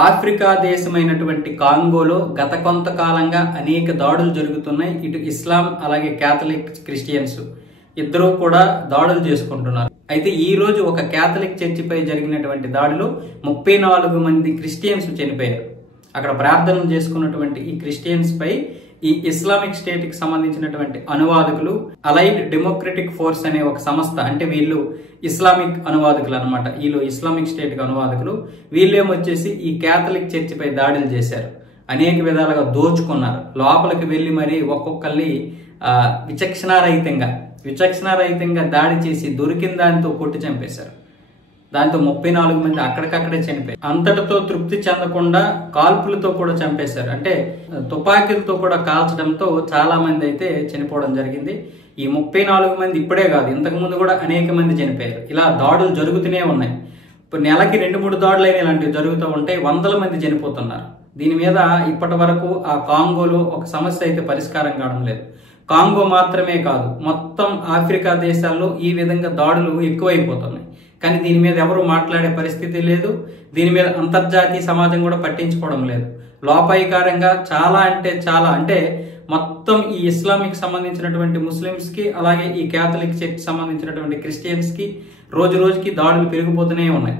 Africa దేశమైనటువంటి కాంగోలో గత కొంతకాలంగా అనేక దాడులు జరుగుతున్నాయి. ఇటు ఇస్లాం అలాగే క్యాథలిక్ క్రిస్టియన్స్ ఇద్దరూ కూడా దాడులు చేసుకుంటున్నారు. అయితే ఈ రోజు ఒక క్యాథలిక్ చర్చిపై జరిగినటువంటి దాడిలో 34 మంది క్రిస్టియన్స్ చనిపోయారు. అక్కడ ప్రార్థనలు చేసుకున్నటువంటి ఈ క్రిస్టియన్స్ పై ఈ ఇస్లామిక్ స్టేట్ కి సంబంధించినటువంటి అనువాదకులు అలైడ్ డెమోక్రటిక్ ఫోర్స్ అనే ఒక సంస్థ, అంటే వీళ్ళు ఇస్లామిక్ అనువాదకులు అనమాట. వీళ్ళు ఇస్లామిక్ స్టేట్ కి అనువాదకులు. వీళ్ళేమొచ్చేసి ఈ క్యాథలిక్ చర్చిపై దాడులు చేశారు, అనేక విధాలుగా దోచుకున్నారు. లోపలికి వెళ్లి మరి ఒక్కొక్కరిని విచక్షణారహితంగా దాడి చేసి దొరికిన దానితో కొట్టి చంపేశారు. దాంతో 34 మంది అక్కడికక్కడే చనిపోయారు. అంతటితో తృప్తి చెందకుండా కాల్పులతో కూడా చంపేశారు. అంటే తుపాకీలతో కూడా కాల్చడంతో చాలా మంది అయితే చనిపోవడం జరిగింది. ఈ 34 మంది ఇప్పుడే కాదు, ఇంతకు ముందు కూడా అనేక మంది చనిపోయారు. ఇలా దాడులు జరుగుతూనే ఉన్నాయి. ఇప్పుడు నెలకి 2-3 దాడులు అయినా ఇలాంటివి జరుగుతూ ఉంటే 100 మంది చనిపోతున్నారు. దీని మీద ఇప్పటి వరకు ఆ కాంగోలో ఒక సమస్య అయితే పరిష్కారం కావడం లేదు. కాంగో మాత్రమే కాదు, మొత్తం ఆఫ్రికా దేశాల్లో ఈ విధంగా దాడులు ఎక్కువైపోతున్నాయి. కానీ దీని మీద ఎవరు మాట్లాడే పరిస్థితి లేదు. దీని మీద అంతర్జాతీయ సమాజం కూడా పట్టించుకోవడం లేదు. లోపాయికారంగా అంటే మొత్తం ఈ ఇస్లామిక్ సంబంధించినటువంటి ముస్లిమ్స్ కి అలాగే ఈ క్యాథలిక్ చర్చ్ సంబంధించినటువంటి క్రిస్టియన్స్ కి రోజు రోజుకి దాడులు పెరిగిపోతూనే ఉన్నాయి.